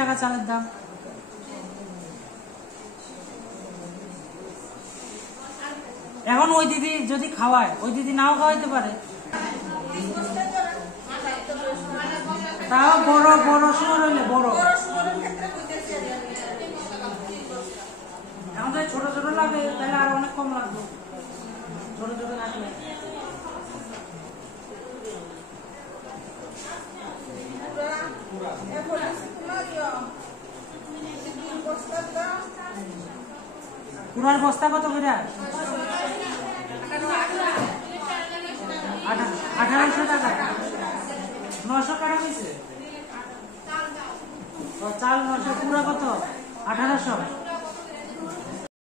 টাকা চালের দাম। এখন ওই দিদি যদি খাওয়ায়, ওই দিদি নাও খাওয়াইতে পারে। তাও বড় বড় শুয়োর হইলে বড়। এখন যদি ছোট ছোট লাগে তাহলে আর অনেক কম লাগবে, ছোট ছোট লাগলে। পুরার বস্তা কত করে? 1800 টাকা। 900 টাকা হয়েছে চাল। 900 পুরা কত? 1800।